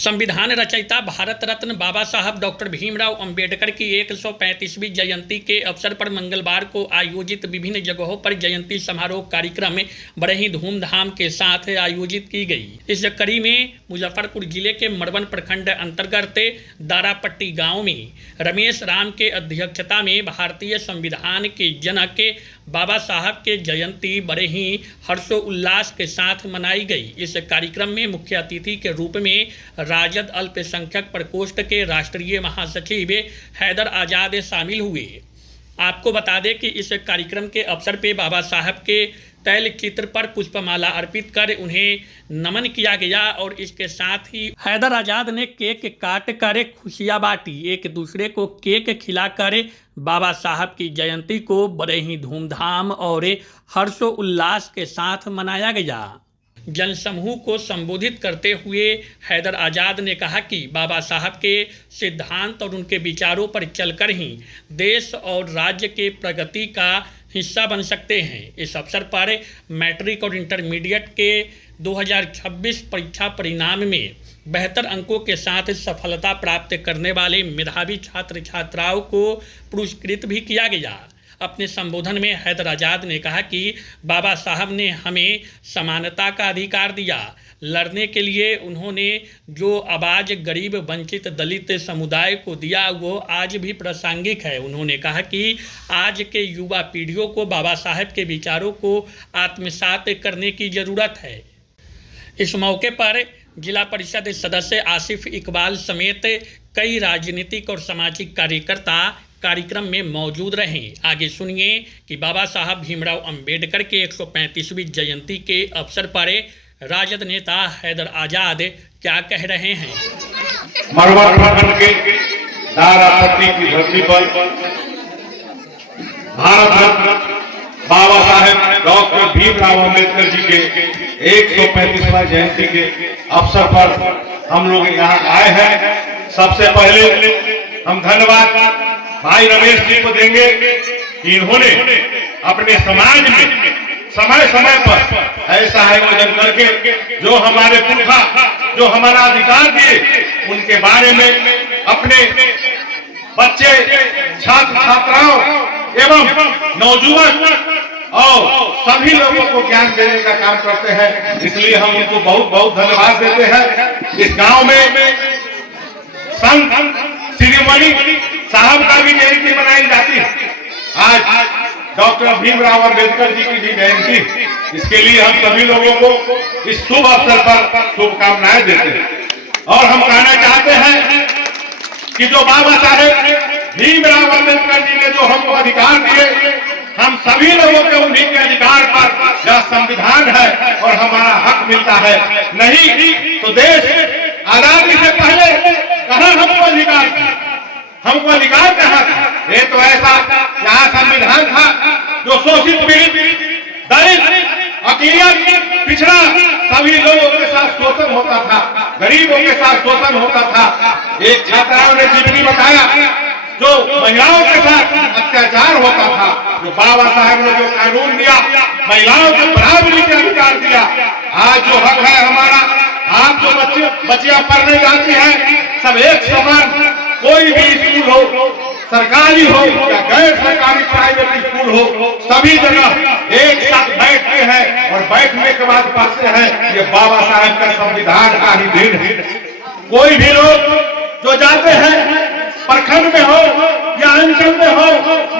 संविधान रचयिता भारत रत्न बाबा साहब डॉक्टर भीमराव अंबेडकर की 135वीं जयंती के अवसर पर मंगलवार को आयोजित विभिन्न जगहों पर जयंती समारोह कार्यक्रम बड़े ही धूमधाम के साथ आयोजित की गई। इस कड़ी में मुजफ्फरपुर जिले के मड़वन प्रखंड अंतर्गत दारापट्टी गांव में रमेश राम के अध्यक्षता में भारतीय संविधान के जनक बाबा साहब के जयंती बड़े ही हर्षोल्लास के साथ मनाई गई। इस कार्यक्रम में मुख्य अतिथि के रूप में राजद अल्पसंख्यक प्रकोष्ठ के राष्ट्रीय महासचिव हैदर आजाद शामिल हुए। आपको बता दें कि इस कार्यक्रम के अवसर पे बाबा साहब के तैल चित्र पर पुष्पमाला अर्पित कर उन्हें नमन किया गया और इसके साथ ही हैदर आजाद ने केक काट कर खुशियां बांटी। एक दूसरे को केक खिलाकर बाबा साहब की जयंती को बड़े ही धूमधाम और हर्षोल्लास के साथ मनाया गया। जनसमूह को संबोधित करते हुए हैदर आजाद ने कहा कि बाबा साहब के सिद्धांत और उनके विचारों पर चलकर ही देश और राज्य के प्रगति का हिस्सा बन सकते हैं। इस अवसर पर मैट्रिक और इंटरमीडिएट के 2026 परीक्षा परिणाम में बेहतर अंकों के साथ सफलता प्राप्त करने वाले मेधावी छात्र छात्राओं को पुरस्कृत भी किया गया। अपने संबोधन में हैदर आजाद ने कहा कि बाबा साहब ने हमें समानता का अधिकार दिया। लड़ने के लिए उन्होंने जो आवाज़ गरीब वंचित दलित समुदाय को दिया वो आज भी प्रासंगिक है। उन्होंने कहा कि आज के युवा पीढ़ियों को बाबा साहब के विचारों को आत्मसात करने की ज़रूरत है। इस मौके पर जिला परिषद सदस्य आसिफ इकबाल समेत कई राजनीतिक और सामाजिक कार्यकर्ता कार्यक्रम में मौजूद रहे। आगे सुनिए कि बाबा साहब भीमराव अंबेडकर के 135वीं जयंती के अवसर पर राजद नेता हैदर आजाद क्या कह रहे हैं। मड़वन प्रखंड के दारापट्टी की धरती पर भारत रत्न बाबा साहेब डॉक्टर भीमराव अंबेडकर जी के 135वां जयंती के अवसर पर हम लोग यहाँ आए हैं। सबसे पहले हम धन्यवाद भाई रमेश जी को देंगे कि इन्होंने अपने समाज में समय समय पर ऐसा आयोजन करके जो हमारे पुरखा जो हमारा अधिकार दिए उनके बारे में अपने बच्चे छात्र छात्राओं एवं नौजवान और सभी लोगों को ज्ञान देने का काम करते हैं। इसलिए हम उनको बहुत बहुत धन्यवाद देते हैं। इस गांव में संत शिरोमणि साहब का भी जयंती मनाई जाती है। आज डॉक्टर भीमराव अंबेडकर जी की भी जयंती। इसके लिए हम सभी लोगों को इस शुभ अवसर पर शुभकामनाएं देते हैं और हम कहना चाहते हैं कि जो बाबा साहेब भीमराव अंबेडकर जी ने जो हमको अधिकार दिए हम सभी लोगों के उन्हीं के अधिकार पर यह संविधान है और हमारा हक मिलता है। नहीं तो देश आजादी से पहले कहाँ हमको अधिकार था, हमको अधिकार कहाँ था। ये तो ऐसा यहाँ संविधान था जो शोषित पीड़ित दलित अकिलियत पिछड़ा सभी लोगों के साथ शोषण होता था, गरीबों के साथ शोषण होता था। एक छात्राओं ने जीवनी बताया जो महिलाओं के साथ अत्याचार होता था। जो बाबा साहब ने जो कानून दिया महिलाओं को बराबरी का अधिकार दिया। आज जो हक है हमारा, आप जो बच्चियां पढ़ने जाती हैं सब एक समान, कोई भी स्कूल हो सरकारी हो या गैर सरकारी प्राइवेट स्कूल हो सभी जगह एक साथ बैठते हैं और बैठने के बाद पढ़ते हैं। ये बाबा साहब का संविधान का ही देन है। कोई भी लोग जो जाते हैं प्रखंड में हो या अंचल में हो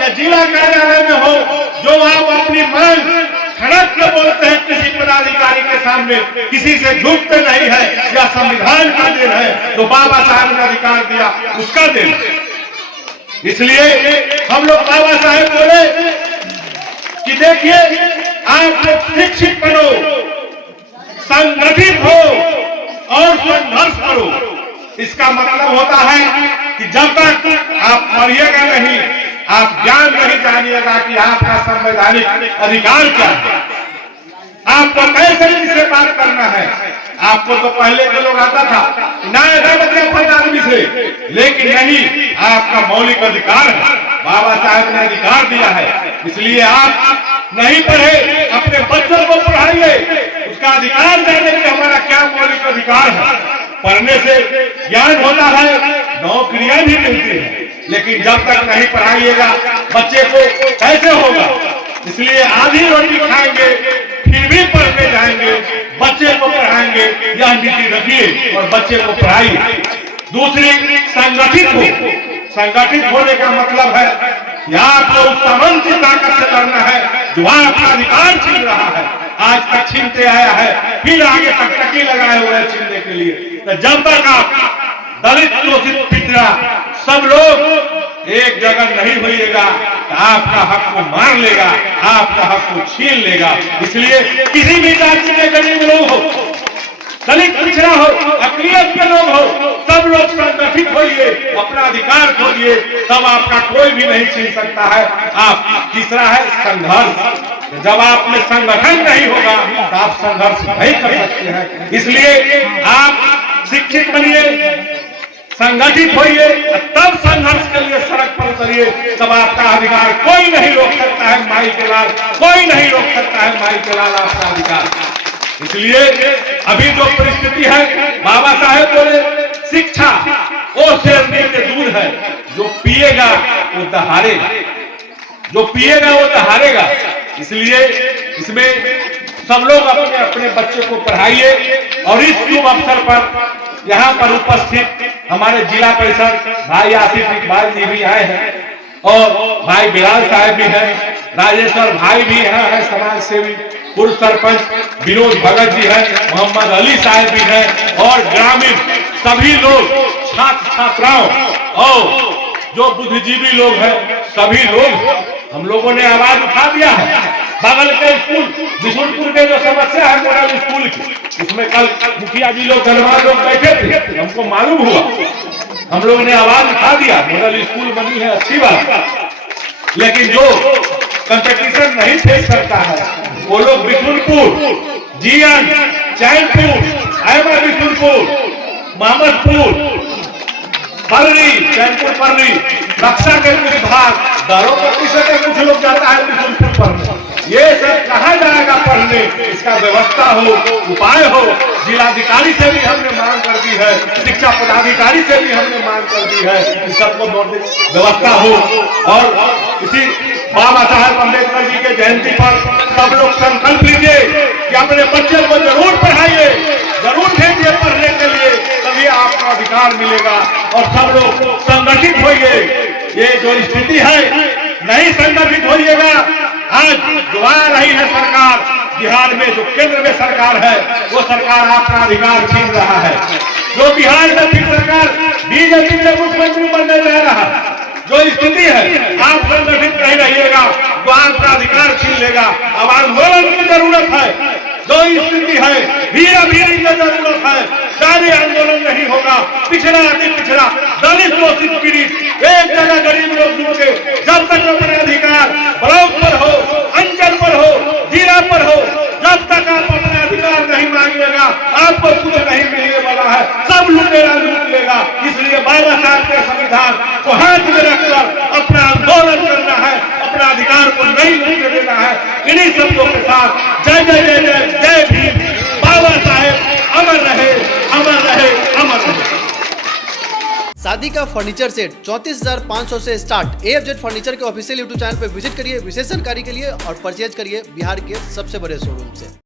या जिला कार्यालय में हो, जो आप अपनी मांग खड़क के बोलते हैं किसी पदाधिकारी के सामने, किसी से झूठते नहीं है, या संविधान का देन है तो बाबा साहब ने अधिकार दिया उसका देन। इसलिए हम लोग बाबा साहब बोले कि देखिए आप लोग शिक्षित बनो, संगठित हो और संघर्ष करो। इसका मतलब होता है कि जब तक आप पढ़िएगा नहीं, आप ज्ञान नहीं जानिएगा कि आपका संवैधानिक अधिकार क्या है, आपको कैसे किससे बात करना है। आपको तो पहले के लोग आता था आदमी से, लेकिन नहीं, आपका मौलिक अधिकार है, बाबा साहब ने अधिकार दिया है। इसलिए आप नहीं पढ़े, अपने बच्चों को पढ़ाइए, उसका अधिकार जाने कि हमारा क्या मौलिक अधिकार है। पढ़ने से ज्ञान होता है, नौकरियां भी मिलती है, लेकिन जब तक नहीं पढ़ाइएगा बच्चे को कैसे होगा। इसलिए आधी रोटी खाएंगे फिर भी पढ़ने जाएंगे, बच्चे को पढ़ाएंगे, यह नीति रखिए और बच्चे को पढ़ाइए। दूसरी, संगठित हो। संगठित होने का मतलब है कि आपको उस सामंत की ताकत से लड़ना है जो आपका अधिकार छीन रहा है, आज तक छीनते आया है, फिर आगे टकटकी लगाए हुए हैं छीनने के लिए। तो जब तक आप दलित, शोषित, पिछड़ा सब लोग एक जगह नहीं होइएगा तो आपका हक को मार लेगा, आपका हक को छीन लेगा। इसलिए किसी भी जाति के गरीब लोग हो, दलित, पिछड़ा हो, अकलियत के लोग हो, सब लोग संगठित होइए, अपना अधिकार खोजिए, तब आपका कोई भी नहीं छीन सकता है। आप तीसरा है संघर्ष। जब आप में संगठन नहीं होगा तो आप संघर्ष नहीं कर सकते हैं। इसलिए आप शिक्षित बनिए, संगठित होइए, तब संघर्ष के लिए सड़क पर उतरिए, तब आपका अधिकार कोई नहीं रोक सकता है। माई के लाल कोई नहीं रोक सकता है, माई के लाल आपका अधिकार। इसलिए अभी जो परिस्थिति है, बाबा साहेब बोले शिक्षा वो शेर के दूध है, जो पिएगा वो दहाड़ेगा, जो पिएगा वो दहाड़ेगा। इसलिए इसमें सब लोग अपने अपने बच्चे को पढ़ाइए। और इस शुभ अवसर पर यहाँ पर उपस्थित हमारे जिला परिषद भाई आसिफ इकबाल जी भी आए हैं और भाई बिलाल साहब भी हैं, राजेश्वर भाई भी यहाँ है, समाज सेवी, पूर्व सरपंच विनोद भगत जी हैं, मोहम्मद अली साहब भी हैं और ग्रामीण सभी लोग, छात्र छात्राओं और जो बुद्धिजीवी लोग हैं, सभी लोग हम लोगों ने आवाज उठा दिया है। बगल के स्कूल बिशुनपुर के जो समस्या है मॉडल स्कूल की, उसमें कल मुखिया जी लोग, धनवान लोग बैठे थे, हमको मालूम हुआ, हम लोगों ने आवाज उठा दिया। मॉडल स्कूल बनी है, अच्छी बात, लेकिन जो कंपटीशन नहीं फेस करता है वो लोग बिशुनपुर, जीएन, चैनपुर, अहमा बिशुनपुर, मोहम्मदपुर, पर्री, चैनपुर पर्री, रक्षा के कुछ भाग, दारों प्रतिशत कुछ लोग जाता है बिशुनपुर पढ़ने। ये सब कहा जाएगा पढ़ने, इसका व्यवस्था हो, उपाय हो। जिलाधिकारी से भी हमने मांग कर दी है, शिक्षा पदाधिकारी से भी हमने मांग कर दी है कि सबको व्यवस्था हो। और इसी बाबा साहेब अम्बेडकर जी के जयंती पर सब लोग संकल्प लीजिए कि अपने बच्चे को जरूर पढ़ाइए, जरूर भेजिए पढ़ने के लिए, तभी आपको अधिकार मिलेगा। और सब लोग संगठित होइए। ये जो स्थिति है, नहीं संगठित होइएगा, आज जो आ रही है सरकार बिहार में, जो केंद्र में सरकार है, वो सरकार आपका अधिकार छीन रहा है। जो बिहार में फिर सरकार बीजेपी के मुख्यमंत्री बनने जा रहा है, जो स्थिति है, आप संगठित नहीं रहिएगा तो आपका अधिकार छीन लेगा। अब आंदोलन की जरूरत है, जो स्थिति है, धीरे धीरे की जरूरत है। सारे आंदोलन नहीं होगा, पिछड़ा अति पिछड़ा, दलित, शोषित, पीड़ित एक जगह गरीब लोग जुटे, जब तक अपने अधिकार ब्लॉक पर हो, अंचल पर हो, जिला पर हो, जब तक आप अपने अधिकार नहीं मांगिएगा, आपको कुछ नहीं मिलने वाला है, सब लुटेरा लूट लेगा। इसलिए बाबा साहब के संविधान को हाथ में रखकर अपना आंदोलन करना है, अपना अधिकार को नहीं लूटने देना है। इन्हीं शब्दों के साथ जय जय जय जय जय भीम, बाबा साहेब अमर रहे, अमर रहे, अमर रहे। शादी का फर्नीचर सेट 34,500 से स्टार्ट। AFZ फर्नीचर के ऑफिशियल YouTube चैनल पर विजिट करिए विशेष जानकारी के लिए और परचेज करिए बिहार के सबसे बड़े शोरूम से।